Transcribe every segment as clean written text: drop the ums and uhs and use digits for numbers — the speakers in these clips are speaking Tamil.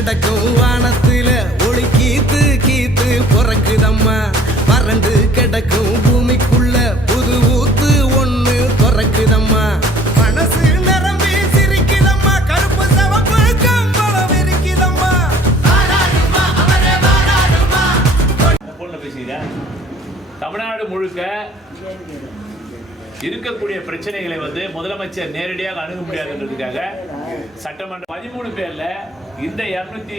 கிடக்கும் வானத்துல ஒளி கீத்து கீத்து பிறக்குதம்மா. வறண்டு கிடக்கும் பூமிக்குள்ள புது ஊத்து ஒண்ணு பிறக்குதம்மா. மனசு நிரம்பி சிரிக்குதம்மா, கருப்பு சவப்பு கம்பளம் இருக்குதம்மா. தமிழ்நாடு முழுக்க இருக்கக்கூடிய பிரச்சனைகளை முதலமைச்சர் நேரடியாக அணுக முடியாதுன்றதுக்காக சட்டமன்ற 13 பேர்ல இந்த 236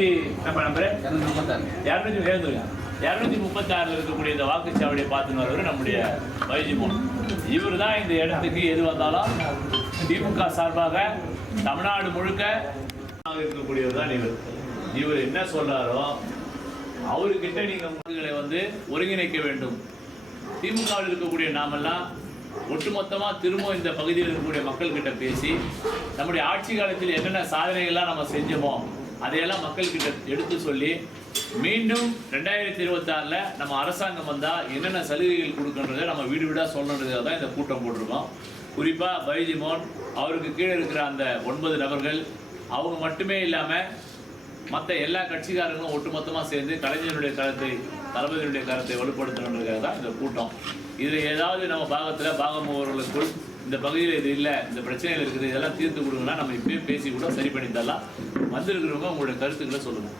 இருக்கக்கூடிய இந்த வாக்குச்சாவடியை பார்த்துன்னு வரவர் நம்முடைய வைஜிமோன். இவர் தான் இந்த இடத்துக்கு எது வந்தாலும் திமுக சார்பாக தமிழ்நாடு முழுக்க இருக்கக்கூடியவர் தான் இவர் என்ன சொல்றாரோ அவர்கிட்ட நீங்க மக்களை ஒருங்கிணைக்க வேண்டும். திமுகவில் இருக்கக்கூடிய நாமெல்லாம் ஒட்டுமொத்தமா திரும்ப இந்த பகுதியில் இருக்கக்கூடிய மக்கள் கிட்ட பேசி நம்முடைய ஆட்சி காலத்தில் என்னென்ன சாதனைகள்லாம் நம்ம செஞ்சோமோ அதையெல்லாம் மக்கள் கிட்ட எடுத்து சொல்லி மீண்டும் 2026 நம்ம அரசாங்கம் வந்தா என்னென்ன சலுகைகள் கொடுக்கின்றதை நம்ம வீடு வீடா சொல்லணுன்றதுக்காக தான் இந்த கூட்டம் போட்டிருக்கோம். குறிப்பா பைஜிமோன் அவருக்கு கீழே இருக்கிற அந்த 9 நபர்கள் அவங்க மட்டுமே இல்லாம மற்ற எல்லா கட்சிக்காரங்களும் ஒட்டுமொத்தமாக சேர்ந்து கலைஞருடைய கருத்தை தளபதியுடைய கருத்தை வலுப்படுத்தணுன்றதுக்காக தான் இந்த கூட்டம். இதில் ஏதாவது நம்ம பாகமுகவர்களுக்குள் இந்த பகுதியில் இது இல்லை, இந்த பிரச்சனைகள் இருக்குது, இதெல்லாம் தீர்த்து கொடுங்கன்னா நம்ம இப்பயே பேசி கூட சரி பண்ணி தரலாம். வந்திருக்கிறவங்க உங்களுடைய கருத்துக்களை சொல்லுங்கள்.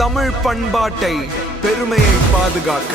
தமிழ் பண்பாட்டை பெருமையை பாதுகாக்க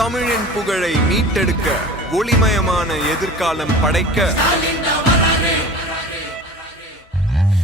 தமிழின் புகழை மீட்டெடுக்க ஒளிமயமான எதிர்காலம் படைக்க